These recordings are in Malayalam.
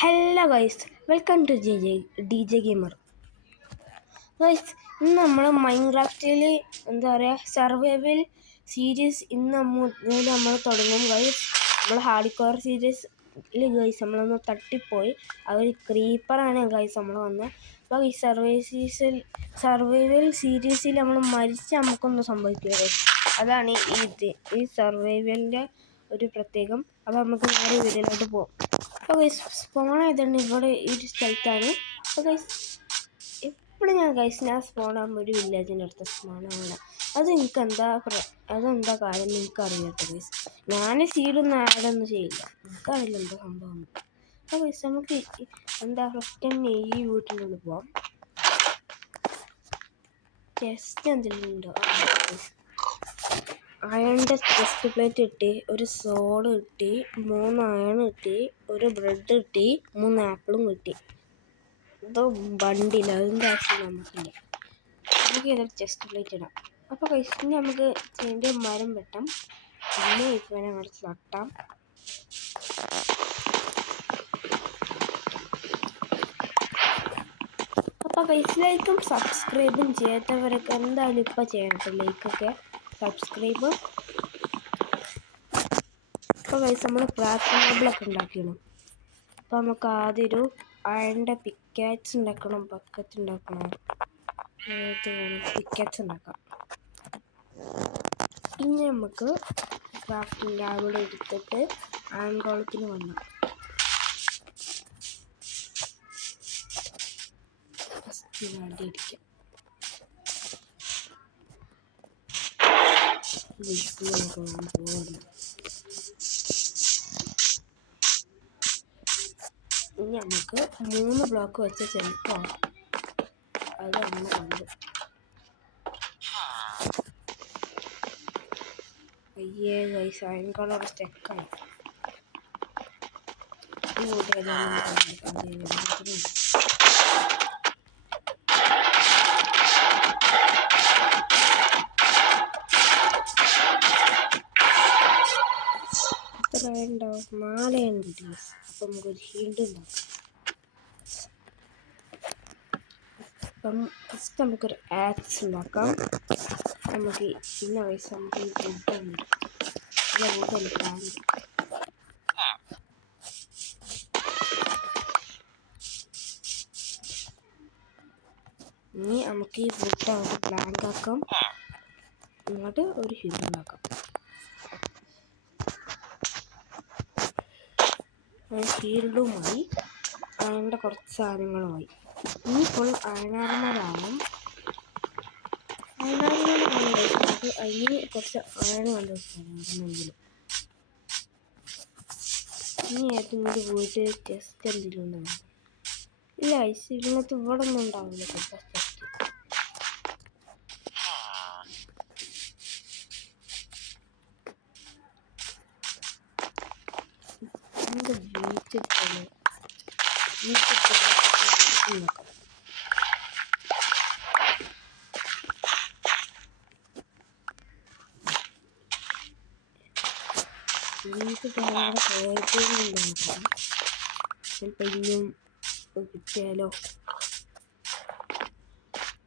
Hello guys, welcome to DJ gamer. Guys, ഇന്ന് നമ്മൾ മൈൻക്രാഫ്റ്റിൽ സർവൈവൽ സീരീസ് നമ്മൾ തുടങ്ങും. ഗൈസ്, നമ്മൾ ഹാർഡ് കോർ സീരീസിൽ ഗൈസ് നമ്മളൊന്ന് തട്ടിപ്പോയി. അവർ ക്രീപ്പറാണ് ഗൈസ് നമ്മൾ വന്നത്. അപ്പോൾ ഈ സർവൈവൽ സീരീസിൽ നമ്മൾ മരിച്ച് നമുക്കൊന്നും സംഭവിക്കില്ല ഗൈസ്. അതാണ് ഈ സർവൈവലിൻ്റെ ഒരു പ്രത്യേകം. അപ്പോൾ നമുക്ക് വേറെ വീഡിയോയിലോട്ട് പോകും. അപ്പോൾ ഗൈസ്, സ്പോൺ ആയതുകൊണ്ട് ഇവിടെ ഈ ഒരു സ്ഥലത്താണ്. അപ്പോൾ ഗൈസ്, എപ്പോഴും ഞാൻ സ്പോൺ ആകുമ്പോൾ ഒരു വില്ലേജിൻ്റെ അടുത്ത് സ്പോണാണ്. അതെന്താ കാര്യം എനിക്കറിയാത്ത ഗൈസ്. ഞാൻ സീഡൊന്നും ആഡൊന്നും ചെയ്യില്ല, എനിക്കറിയില്ല എന്താ സംഭവം. അപ്പോൾ ഗൈസ്, നമുക്ക് ഫസ്റ്റ് തന്നെ ഈ വീട്ടിനുള്ളിൽ പോവാം. ചെസ്റ്റ് എന്തെങ്കിലും ഉണ്ടോ? അയണിൻ്റെ ചെസ്റ്റ് പ്ലേറ്റ് കിട്ടി, ഒരു സോഡ് കിട്ടി, 3 അയൺ കിട്ടി, ഒരു ബ്രെഡ് കിട്ടി, 3 ആപ്പിളും കിട്ടി. ഇത് ബണ്ടില്ല, അതിൻ്റെ ആവശ്യം നമുക്കില്ല. നമുക്ക് ഏതൊരു ചെസ്റ്റ് പ്ലേറ്റ് ഇടാം. അപ്പോൾ കഴിച്ചിട്ട് നമുക്ക് ചെറിയ മരം വെട്ടാം, പിന്നെ ഇപ്പം അങ്ങോട്ട് തട്ടാം. അപ്പോൾ ലൈക്കും സബ്സ്ക്രൈബും ചെയ്യാത്തവരൊക്കെ എന്തായാലും ഇപ്പോൾ ചെയ്യണം. ലൈക്കൊക്കെ സബ്സ്ക്രൈബ്. അപ്പോൾ ഗൈസ്, നമ്മൾ ക്രാഫ്റ്റിംഗ് ടേബിളൊക്കെ ഉണ്ടാക്കണം. അപ്പോൾ നമുക്ക് ആദ്യം ഒരു അയണിൻ്റെ പിക്കാറ്റ്സ് ഉണ്ടാക്കണം, ബക്കറ്റ് ഉണ്ടാക്കണം, പിക്കാറ്റ്സ് ഉണ്ടാക്കാം. ഇനി നമുക്ക് ക്രാഫ്റ്റിംഗ് ടേബിൾ എടുത്തിട്ട് അയൺ ഗോളത്തിന് വന്നു. ഫസ്റ്റ് വേണ്ടി അടിക്കാം. ഇനി നമുക്ക് 3 ബ്ലോക്ക് വെച്ച് ചെലുപ്പം അത് നമ്മൾ കണ്ടു. അയ്യേ ഗൈസ്, അയൺ കളർ സ്റ്റെക്കായി. ഉണ്ടാവും 4 കിട്ടി. അപ്പം നമുക്കൊരു ഷീൽഡ് ഉണ്ടാവും. അപ്പം ഫസ്റ്റ് നമുക്കൊരു ആക്സ് ഉണ്ടാക്കാം. നമുക്ക് പിന്നെ വയസ്സ് നമുക്ക് ഈ വുഡുണ്ട്, ഇനി നമുക്ക് ഈ വുഡ് അങ്ങോട്ട് പ്ലാങ്ക് ആക്കാം, ഇങ്ങോട്ട് ഒരു ഷീൽഡ് ഉണ്ടാക്കാം. ഷീൽഡുമായി അയണിൻ്റെ കുറച്ച് സാധനങ്ങളുമായി ഇനി ഫുൾ അയണാർമറാവും. അതിന് കുറച്ച് അയൺ കണ്ടുവെച്ചാണെങ്കിലും ഇനി ഏതെങ്കിലും പോയിട്ട് ടെസ്റ്റ് എന്തെങ്കിലും ഉണ്ടാവും. ഇല്ല ഐസ് ഇതിനകത്ത് ഇവിടെ ഒന്നും ഉണ്ടാവില്ല. ടെസ്റ്റ് ചിലപ്പോൾ ഇനിയും കിട്ടിയാലോ.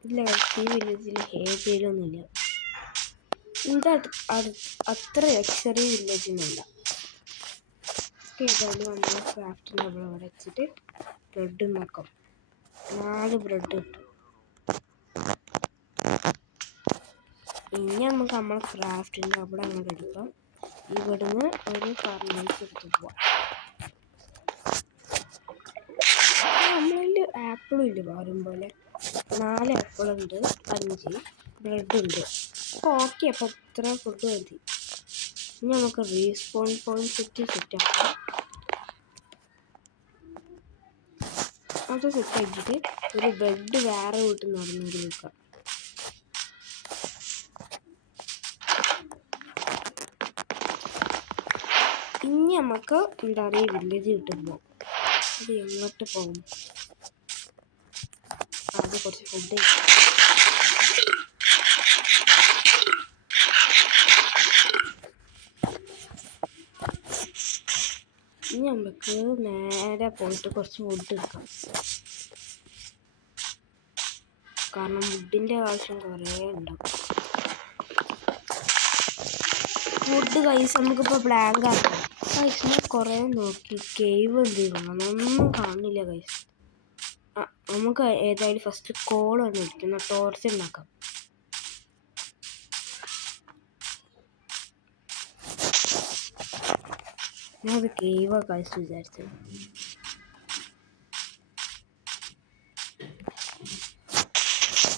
ഇല്ല, ഈ വില്ലേജിൽ ഹേബിലൊന്നുമില്ല. എന്താ അത്ര ലക്ഷറി വില്ലേജൊന്നുമില്ല. ഏതായാലും നമ്മൾ ക്രാഫ്റ്റിൻ്റെ അവിടെ വെച്ചിട്ട് ബ്രെഡ് ഉണ്ടാക്കാം. 4 ബ്രെഡ് കിട്ടും. ഇനി നമുക്ക് നമ്മൾ ക്രാഫ്റ്റിൻ്റെ അവിടെ അങ്ങോട്ട് എടുക്കാം. ഇവിടുന്ന് ഒരു ഫർണൈസ് എടുത്ത് പോവാം. നമ്മളിൽ ആപ്പിളും ഇല്ല, പാരും പോലെ 4 ആപ്പിളുണ്ട്, 5 ബ്രെഡ് ഉണ്ട്. അപ്പോൾ ഓക്കെ, അപ്പോൾ ഇത്രയും ഫുഡ് മതി. ഇനി നമുക്ക് റീസ്പോൺ പോയിന്റ് സെറ്റാക്കാം. അത് സെറ്റാക്കിയിട്ട് ഒരു ബെഡ് വേറെ വീട്ടിൽ നടന്നെങ്കിൽ വെക്കാം. ഇനി നമുക്ക് വില്ലേജ് കിട്ടുമ്പോൾ ഇത് എങ്ങോട്ട് പോകും? അത് കുറച്ച് ഫുഡ് ഇനി നമുക്ക് നേരെ പോയിട്ട് കുറച്ച് വുഡ് എടുക്കാം. കാരണം വുഡിൻ്റെ ആവശ്യം കുറേ ഉണ്ടാവും. വുഡ് കൈസ് നമുക്കിപ്പോൾ ബ്ലാങ്ക് ആക്കാം. കൈസ് ഞാൻ കുറേ നോക്കി കേവ് എന്തെങ്കിലും ഒന്നും കാണില്ല കൈസ്. നമുക്ക് ഏതായാലും ഫസ്റ്റ് കോളാണ് ഇരിക്കുന്ന ടോർച്ച് ഉണ്ടാക്കാം. ഞാനത് കേവാ കൈസ് വിചാരിച്ചത്.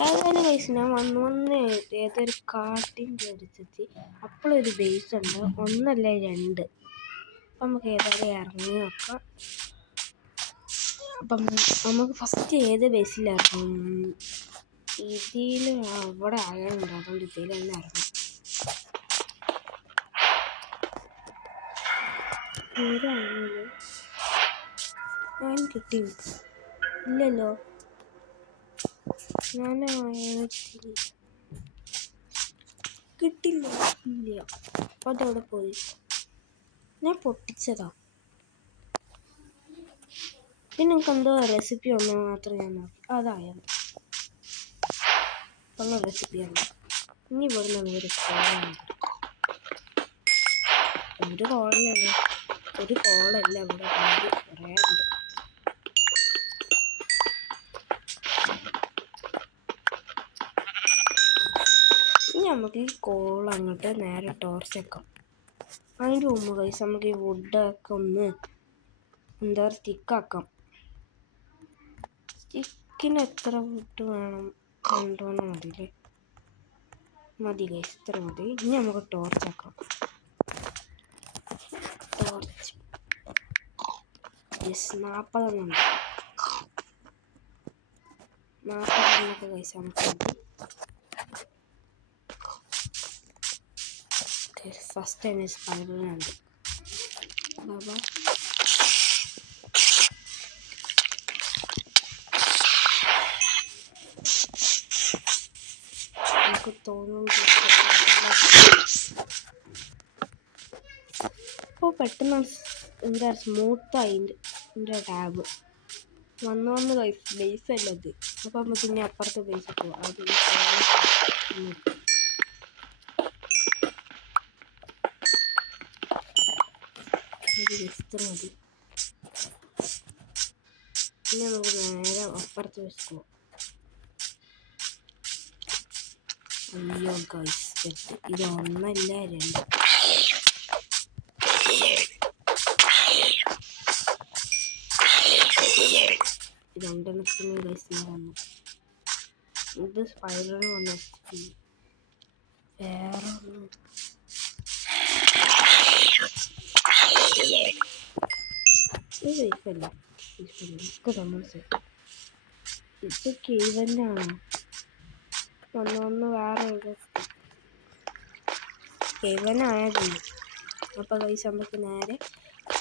ഏതായാലും കൈസ് ഞാൻ വന്ന് ഏതൊരു കാട്ടിൻ്റെ അടുത്തെത്തി. അപ്പോഴൊരു ബേസ് ഉണ്ട്, ഒന്നല്ല രണ്ട്. അപ്പം നമുക്ക് ഏതായാലും ഇറങ്ങി നോക്കാം. അപ്പം നമുക്ക് ഫസ്റ്റ് ഏത് ബേസിലിറങ്ങും? ഇതിൽ അവിടെ ആയുണ്ട്, അതുകൊണ്ട് ഇതിൽ തന്നെ ഇറങ്ങും. ഞാൻ കിട്ടി ഇല്ലല്ലോ, ഞാൻ കിട്ടില്ല. ഇല്ല, അപ്പം അതവിടെ പോയി. ഞാൻ പൊട്ടിച്ചതാ. പിന്നെ നിങ്ങൾക്ക് എന്തോ റെസിപ്പി ഒന്ന് മാത്രം ഞാൻ നോക്കി, അതായത് ഉള്ള റെസിപ്പിയാണ്. ഇനി ഇവിടുന്ന് ഒരു കോളാണ്, ഒരു കോളല്ല ഇവിടെ കുറേ ഉണ്ട്. ഇനി നമുക്ക് ഈ കോൾ അങ്ങോട്ട് നേരെ ടോർച്ച് വെക്കാം. അതിൻ്റെ മുമ്പ് കൈസ് നമുക്ക് ഈ വുഡൊക്കെ ഒന്ന് എന്താ സ്റ്റിക്കാക്കാം. സ്റ്റിക്കിന് എത്ര വുഡ് വേണം? 2 മതില്ലേ? മതി കൈസ്, ഇത്ര മതി. ഇനി നമുക്ക് ടോർച്ച് ആക്കാം. ടോർച്ച് 40 ഉണ്ട്. 40 കൈസ് നമുക്ക് ഫസ്റ്റ് തന്നെ സ്പൈഡറിനുണ്ട്. ബാബാ നമുക്ക് തോന്നുന്നു ഇപ്പോൾ പെട്ടെന്ന് എന്താ സ്മൂത്തായി എൻ്റെ ടാബ് വന്ന് ബേസ് അല്ലത്. അപ്പോൾ നമുക്ക് ഇനി അപ്പുറത്തെ ബേസ് പോവാം. അത് മതി. ഇനി നമുക്ക് നേരെ അപ്പുറത്ത് ബേസ് പോവാം. അയ്യോ ഗൈസ്, ഇത് 1 അല്ല 2. രണ്ടെണ്ണത്തിന് ഗൈസ് ഞാൻ വന്നു. ഇത് സ്പൈഡറിന് വന്ന വേറെ ഒന്നും ഇത് സേഫല്ല. എനിക്ക് നമ്മൾ സേഫ്. ഇത് കേവനാണ് ഒന്ന് വേറെ കേവനായതില്ല. അപ്പോൾ ഗൈസ് നമുക്ക് നേരെ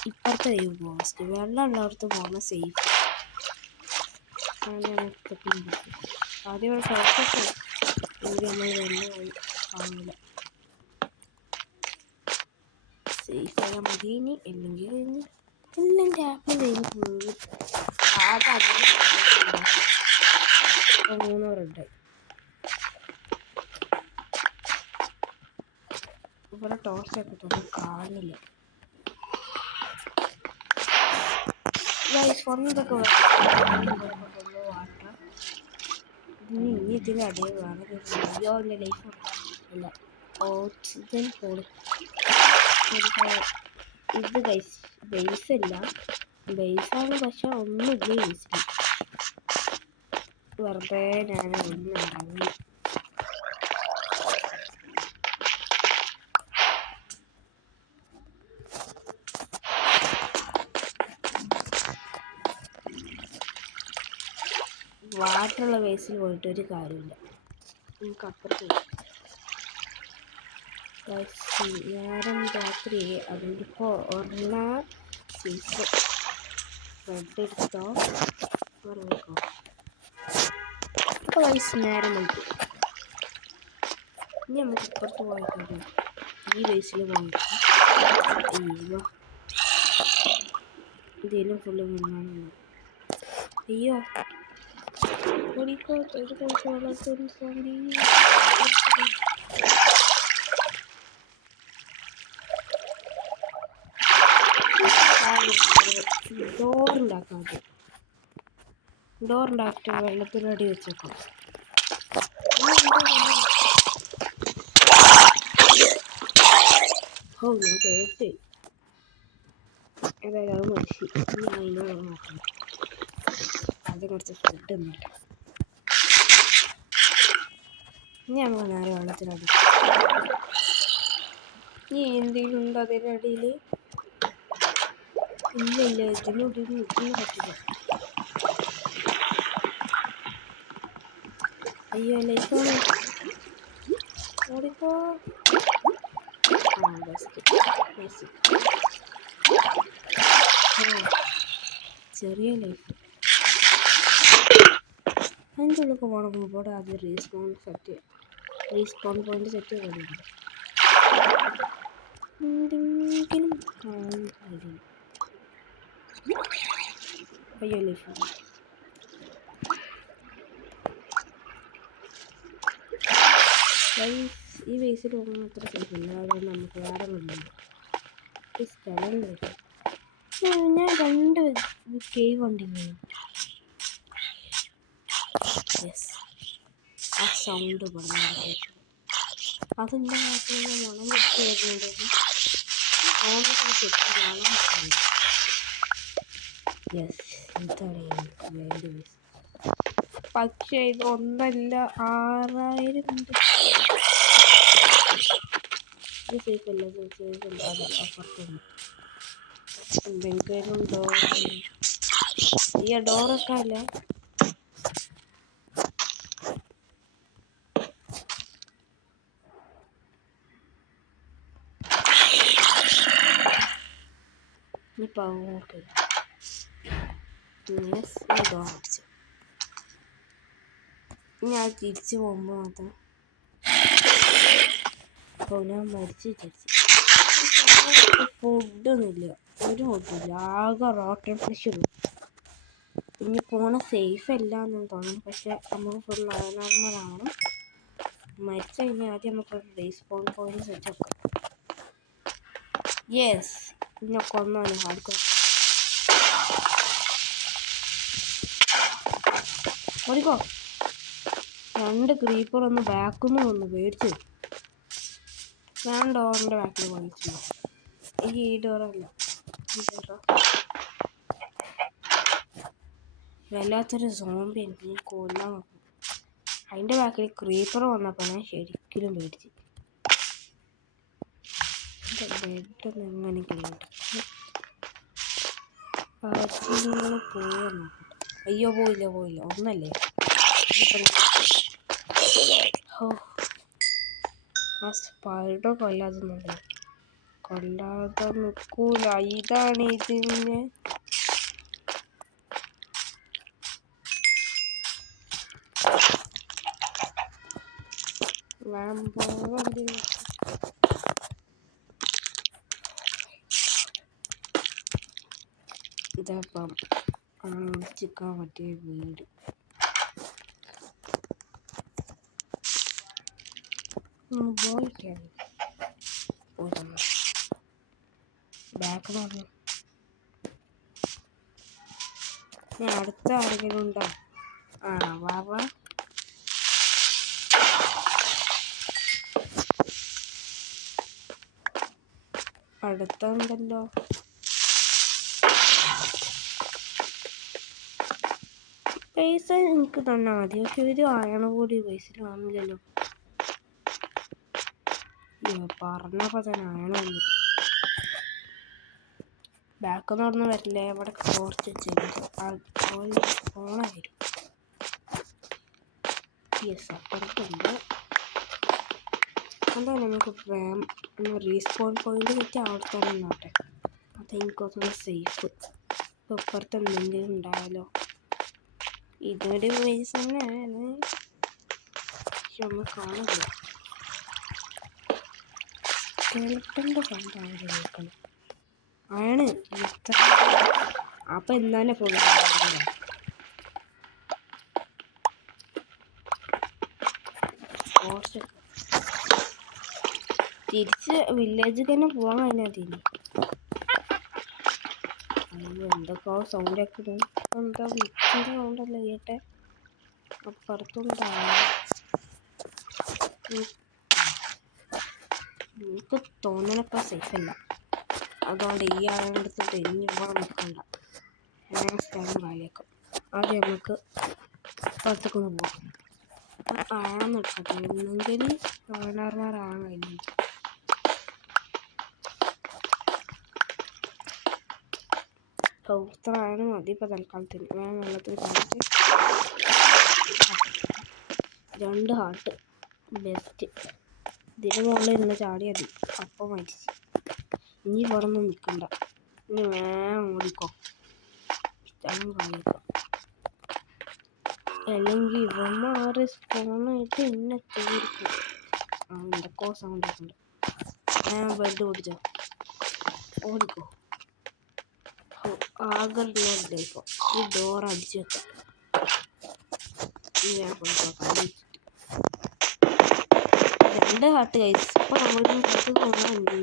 ഇപ്പുറത്തെ കേവ് പോകാം. ഫസ്റ്റ് വെള്ളം ഉള്ളവർക്ക് പോകുന്ന സേഫ്. ആദ്യം ഒരു ടോർച്ചൊക്കെ എങ്കിൽ നമ്മൾ വെള്ളം കാണില്ല. സേഫായ മതി. ഇനി അല്ലെങ്കിൽ എല്ലാം ടാപ്പിൽ കഴിഞ്ഞ് പോകും. ആകെ 3 റെഡായി. ഇവിടെ ടോർച്ചൊക്കെ ഇട്ടൊന്നും കാണില്ല. സ്വന്തമൊക്കെ വാട്ടർ ഇനി ഇതിൻ്റെ അടിയിൽ വേറെ ലൈഫ് അല്ല ഓക്സിജൻ പോളി. ഇത് ബേസല്ല, ബേസാണ് പക്ഷെ ഒന്നും ഇല്ല. ബേസിൽ വെറുതെ ഞാൻ ഒന്നും വാട്ടറുള്ള ബേസിൽ പോയിട്ട് ഒരു കാര്യമില്ല. നമുക്ക് അപ്പുറത്ത് നേരം രാത്രി അതിപ്പോൾ സീസൺ ബ്രെഡ് എടുത്തോ നോക്കോ. ഇപ്പോൾ നേരം നോക്കി. ഇനി നമുക്ക് ഇപ്പുറത്ത് പോയിട്ട് ഈ ബേസിൽ പോയിട്ട് അയ്യോ ഇതിലും ഫുള്ള് മണ്ണാണ്. അയ്യോ ഓടിക്കോ, ഒരു കഴിച്ച് വളർത്തുന്ന സോംബി. ഡോറുണ്ടാക്കിട്ട് വെള്ളത്തിനടി വെച്ചേക്കാം. ഓ ഞാൻ കേട്ട് ഏതായാലും അത് മനുഷ്യ ഞാൻ അതിനോട് നോക്കണം. അത് കുറച്ച് ഫുഡ് ഒന്നുമില്ല. ഇനി നമ്മൾ നേരെ വെള്ളത്തിനടി. ഇനി എന്തെങ്കിലും ഉണ്ടോ അതിൻ്റെ അടിയിൽ? ഇല്ല ഇതിനോട് നിൽക്കുന്ന പറ്റില്ല. അയ്യോ ലൈഫാണ്. ഓടിക്കോ. ചെറിയ ലൈഫ്. അതിൻ്റെ ഉള്ളിൽ പോകണം. ആദ്യം റീസ്പോൺ പോയിന്റ് സെറ്റ് ചെയ്തിട്ടുണ്ട്. എന്തെങ്കിലും അയ്യോ ലൈഫ്. ഈ ബേസിൽ പോകുന്ന അത്ര സേഫില്ല. അതുകൊണ്ട് നമുക്ക് വേറെ ഒന്നും ഈ സ്ഥലം വരും. ഞാൻ 2 കേവ് കണ്ടിരുന്നു. യെസ്, ആ സൗണ്ട് പറഞ്ഞു. അതെന്താ മണം വെച്ച് വരുന്നുണ്ട്. യെസ്, ഇതാണ് എനിക്ക് വേണ്ട ബേസ്. പക്ഷേ ഇത് 1 അല്ല 6000 ഉണ്ട്. ഇത് സേഫല്ല, സേഫല്ല. അത് അപ്പുറത്തുണ്ട്. എന്തെങ്കിലും ഡോർ. ഈ ഡോറൊക്കെ അല്ല. ഇനിയിപ്പോൾ ഓക്കെ ഡോർ അടിച്ചു. ഞാൻ തിരിച്ച് പോകുമ്പോൾ മാത്രം അപ്പോൾ ഞാൻ മരിച്ച് വിചാരിച്ചു. ഫുഡൊന്നുമില്ല, ഒരു ഫുഡില്ല. ആകെ റോട്ടൻ ഫിഷ് ഉള്ളു. ഇനി പോണ സേഫ് അല്ല എന്ന് തോന്നുന്നു. പക്ഷെ നമുക്ക് ഫുൾ നോർമലാണ്. മരിച്ചു കഴിഞ്ഞാൽ ആദ്യം നമുക്ക് റീസ്പോൺ പോയിന്റ് സെറ്റ് ആക്കാം. യെസ്, പിന്നെ കൊന്നാണ് ആർക്കും. ഓടിക്കോ. 2 ക്രീപ്പർ ഒന്ന് ബാക്കിൽ നിന്ന് വന്നു പേടിച്ചു. ഞാൻ ഡോറിൻ്റെ ബാക്കിൽ വലിച്ചു. ഈ ഡോറല്ല, ഈ ഡോറ വല്ലാത്തൊരു സോംബി. എനിക്ക് കൊല്ലാൻ നോക്കും. അതിൻ്റെ ബാക്കിൽ ക്രീപ്പർ വന്നപ്പോൾ ഞാൻ ശരിക്കും പേടിച്ചു. ബെഡൊന്നും എങ്ങനെ കഴിഞ്ഞിട്ട് പോയാൽ നോക്കട്ടെ. അയ്യോ പോയില്ല 1 ഓ, ആ സ്പൈഡർ കൊല്ലാതെ നിൽക്കൂല. ഇതാണ് ഇതിന്. ഇതപ്പം ചിക്കാൻ പറ്റിയ വീട്. ബാക്ക് പറഞ്ഞു. ഞാൻ അടുത്ത ആരെങ്കിലും ഉണ്ടോ? വാവ അടുത്തുണ്ടല്ലോ. പൈസ എനിക്ക് തന്നാൽ മതി. പക്ഷെ ഒരു അയണ കൂടി പൈസ കാണില്ലല്ലോ. പറഞ്ഞപ്പോൾ തന്നെ അയണമല്ലോ. ബാക്ക് നടന്ന് വരില്ലേ. ഇവിടെ ടോർച്ച് ഓണായിരുന്നു. യെസ്, അപ്പുറത്തുണ്ട്. എന്താ നമുക്ക് റീസ്പോൺ പോയിന്റ് വെച്ച് അവിടെ തന്നെ നോട്ടെ. അതെനിക്കൊന്ന് സേഫ്. ഇപ്പോൾ ഇപ്പുറത്ത് എന്തെങ്കിലും ഉണ്ടായാലോ. ഇതൊരു വേസ് തന്നെയാണ്, പക്ഷെ ഒന്നും കാണില്ല. സ്കെൽട്ടൻ്റെ സൗണ്ടാണ് കേൾക്കണം. ആണ് ഇത്ര അപ്പം ഇന്നെ ഫുൾ തിരിച്ച് വില്ലേജിൽ തന്നെ പോകാൻ കഴിഞ്ഞാൽ അയ്യോ എന്തൊക്കെ സൗണ്ടൊക്കെ ഇടും. എന്താ വിളിച്ചിൻ്റെ സൗണ്ടല്ലേ കേട്ടെ. അപ്പുറത്തുണ്ടാവും. എനിക്ക് തോന്നണപ്പോൾ സേഫല്ല. അതുകൊണ്ട് ഈ ആളുടെ അടുത്ത് തെരിഞ്ഞ് പോകാൻ നിൽക്കണ്ട. ഞാൻ സ്ഥലം കാലിയാക്കും. ആദ്യം നമുക്ക് പുറത്തേക്കൊന്ന് പോകാം. ആണെന്നെടുക്കട്ടെ. ഒന്നെങ്കിൽ ഓണർമാരാകാൻ കഴിഞ്ഞു. ഇത്രയാണ് മതി ഇപ്പോൾ തൽക്കാലത്തിന്. ഞാൻ വെള്ളത്തിൽ കളിച്ച് 2 ഹാർട്ട് ബെസ്റ്റ്. ഇതിന് മുകളിൽ ഇരുന്ന് ചാടിയാൽ മതി. അപ്പം മരിച്ച്. ഇനി ഇവിടെ ഒന്നും നിൽക്കണ്ട. ഇനി വേഗം ഓടിക്കോ. സ്ഥലം കളിക്കോ. അല്ലെങ്കിൽ ഇവന്മാർ സ്പോണായിട്ട് എന്നെ തീർക്കും. എന്തൊക്കെയോ സൗണ്ട് ഉണ്ട്. ഞാൻ ബെഡ് ഓടിച്ചോ. ഓടിക്കോ. ആകെ ഇപ്പോൾ ഈ ഡോർ അടിച്ചു വെക്കാം. ഞാൻ കൊടുക്കാം. 2 ഹാർട്ട് കഴിച്ചു. ഇപ്പോൾ നമ്മളിന്ന് പുറത്ത് പോകാനുണ്ട്.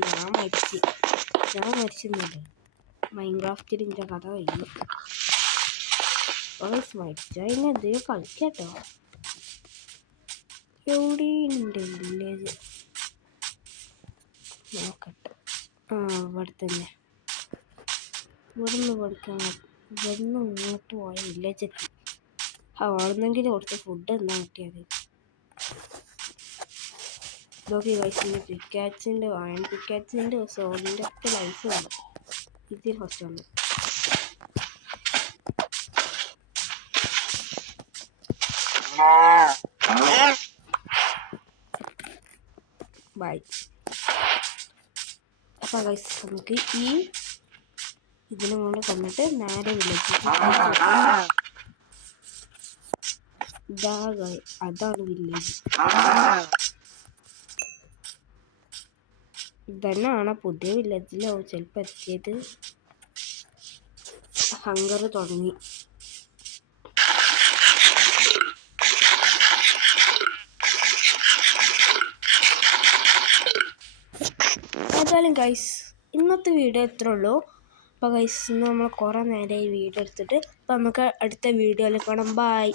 ഞാൻ മരിച്ചിരുന്നില്ല. മൈൻക്രാഫ്റ്റിൽ എൻ്റെ കഥ കഴിഞ്ഞു. മരിച്ചാൽ ഇനി എന്തെങ്കിലും കളിക്കാട്ടോ. എവിടെയുണ്ട് വില്ലേജ് നോക്കട്ടെ. ഇവിടെ തന്നെ. ഇവിടുന്ന് പഠിക്കാൻ ഇവിടുന്ന് ഇങ്ങോട്ട് പോയ വില്ലേജെത്തി. അവിടുന്നെങ്കിലും കുറച്ച് ഫുഡ് എന്താ കിട്ടിയത്. നോക്കി കഴിച്ചിട്ട് പിക്കാച്ചിൻ്റെ അയൺ പിക്കാച്ചിൻ്റെ സോഡിൻ്റെ ഒക്കെ ലൈഫ് ഉണ്ട്. ഇതിൽ ഫസ്റ്റ് ഉണ്ട്. ബൈ. അപ്പോൾ ഗൈസ് നമുക്ക് ഇതിനും കൊണ്ട് കൊണ്ടിട്ട് നേരെ വില്ലേജ്. അതാണ് വില്ലേജ്. ഇതന്നെയാണ് പുതിയ വില്ലേജിലോ ചിലപ്പോൾ എത്തിയത്. ഹങ്കർ തുടങ്ങി. ഏതായാലും ഗൈസ് ഇന്നത്തെ വീഡിയോ ഇത്രേ ഉള്ളൂ. അപ്പോൾ ഗൈസ് ഇന്ന് നമ്മൾ കുറേ നേരമായി വീഡിയോ എടുത്തിട്ട്. അപ്പോൾ നമുക്ക് അടുത്ത വീഡിയോയിൽ കാണാം. ബൈ.